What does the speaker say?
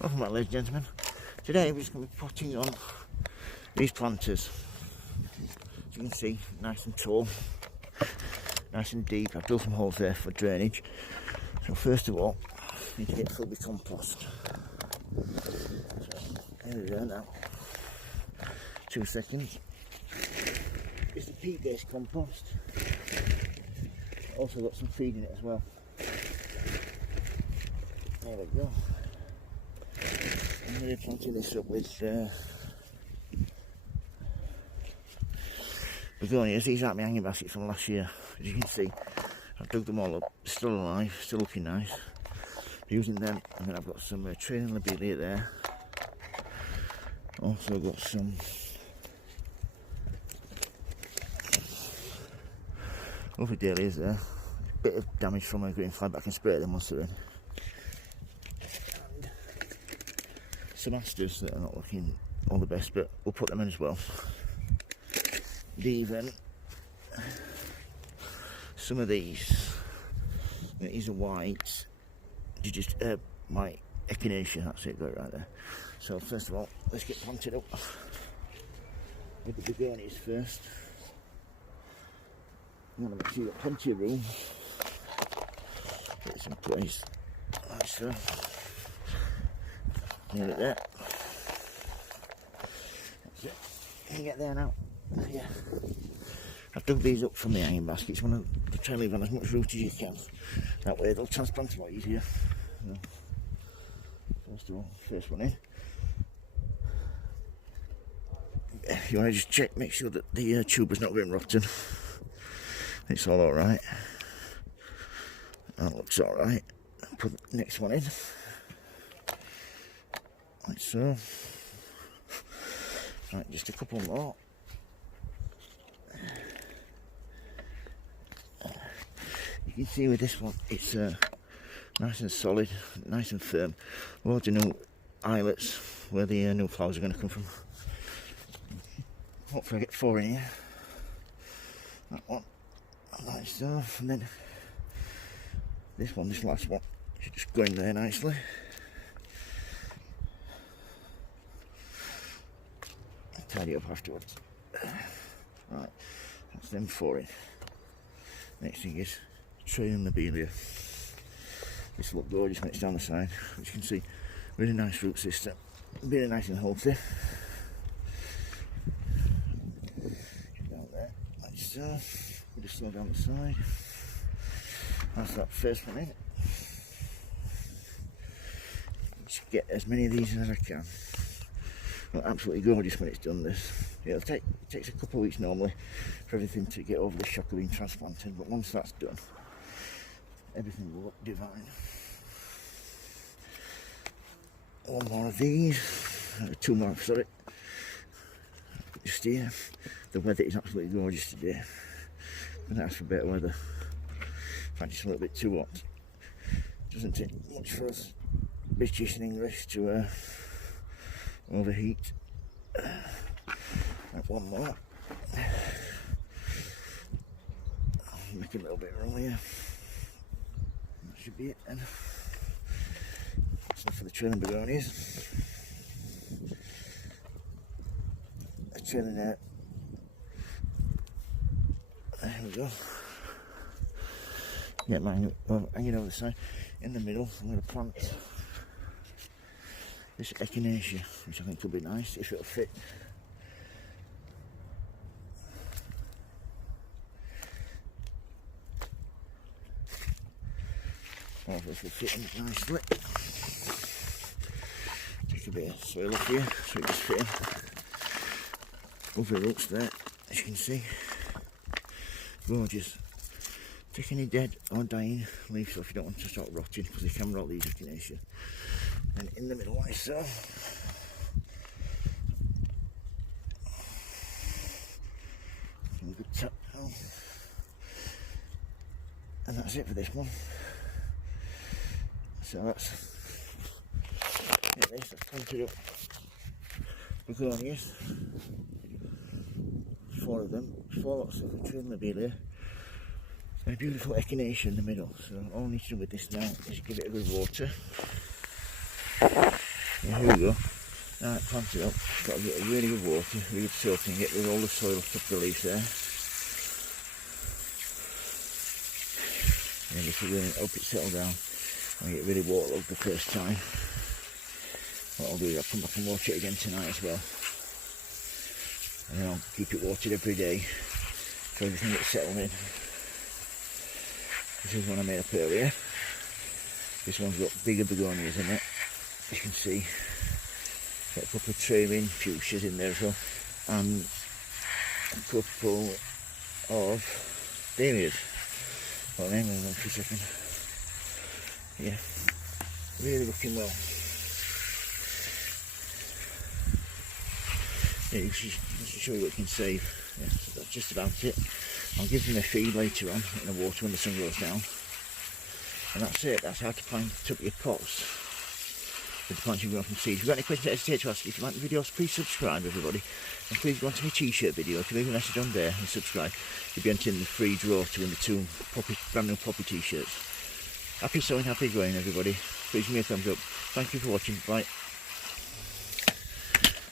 Welcome back, ladies and gentlemen. Today we're just going to be potting on these planters. As you can see, nice and tall, nice and deep. I've built some holes there for drainage. So first of all, I need to get filled with compost. So here we go now. 2 seconds. It's a peat-based compost. Also got some feed in it as well. There we go. I'm going to be planting this up with begonias. These aren't my hanging baskets from last year. As you can see, I've dug them all up. Still alive, still looking nice. Using them, and then I've got some trailing lobelia there. Also got some lovely dahlias there. Bit of damage from a green fly, but I can spray them once they're in. Some asters that are not looking all the best, but we'll put them in as well. Even some of these are white. You just my echinacea, that's it, got it right there. So first of all, let's get planted up with the begonias first. I'm going to make sure you've got plenty of room. Get some place like so. Nearly there. That's it. You can get there now. Yeah. I've dug these up from the hanging baskets. I want to try and leave on as much root as you can. That way they'll transplant a lot easier. So, first of all, first one in. You want to just check, make sure that the tuber's not going rotten. It's all alright. That looks alright. Put the next one in. Like so. Right, just a couple more. You can see with this one, it's nice and solid, nice and firm. Loads of new eyelets where the new flowers are going to come from. Hopefully I get 4 in here. That one, like so. And then this one, this last one, should just go in there nicely. Tidy up afterwards. Right, that's them 4 in. Next thing is trailing lobelia. This will look gorgeous when it's down the side. As you can see, really nice root system, really nice and healthy. Down there, like so. We'll just slow down the side. That's that first one in. Just get as many of these as I can. Well, absolutely gorgeous when it's done this. It takes a couple of weeks normally for everything to get over the shock of being transplanted, but once that's done, everything will look divine. 1 more of these, 2 more, sorry. Just here. The weather is absolutely gorgeous today. I'm going to ask for better weather. In fact, it's a little bit too hot. Doesn't take much for us British and English to overheat. Right, 1 more. I'll make it a little bit wrong here. That should be it then. That's enough for the trailing begonias. A trailing there. There we go. Get mine hanging over the side. In the middle, I'm going to plant this echinacea, which I think could be nice if it'll fit. Hopefully it'll fit in nicely. Take a bit of soil off here so it just fit in. Lovely roots there, as you can see. Gorgeous. Take any dead or dying leaves off if you don't want to start rotting, because they can rot, these echinacea. And in the middle like so. Good tap down. And that's it for this one. So that's it. I've planted up begonias. 4 of them, 4 lots of trailing lobelia. And a beautiful echinacea in the middle. So all I need to do with this now is give it a good water. Yeah, here we go. Now it plants it up. Got to get really good water, really good soaking, get rid of all the soil off the leaves there. And then just hope it settle down. I get really waterlogged the first time. What I'll do is I'll come back and watch it again tonight as well. And then I'll keep it watered every day so everything gets settled in. This is one I made up earlier. This one's got bigger begonias in it. As you can see, got a couple of trailing fuchsias in there as well, and a couple of dahlias. Well, hang on for a second. Yeah, really looking well. Yeah, you should show you what you can save. Yeah, so that's just about it. I'll give them a feed later on in the water when the sun goes down. And that's it. That's how to plant up your pots with the plants you've grown from seed. If you've got any questions, don't hesitate to ask. If you like the videos, please subscribe, everybody. And please go on to my t-shirt video. If you leave a message on there and subscribe, you'll be entered in the free draw to win the 2 brand new poppy t-shirts. Happy sowing, happy growing, everybody. Please give me a thumbs up. Thank you for watching. Bye.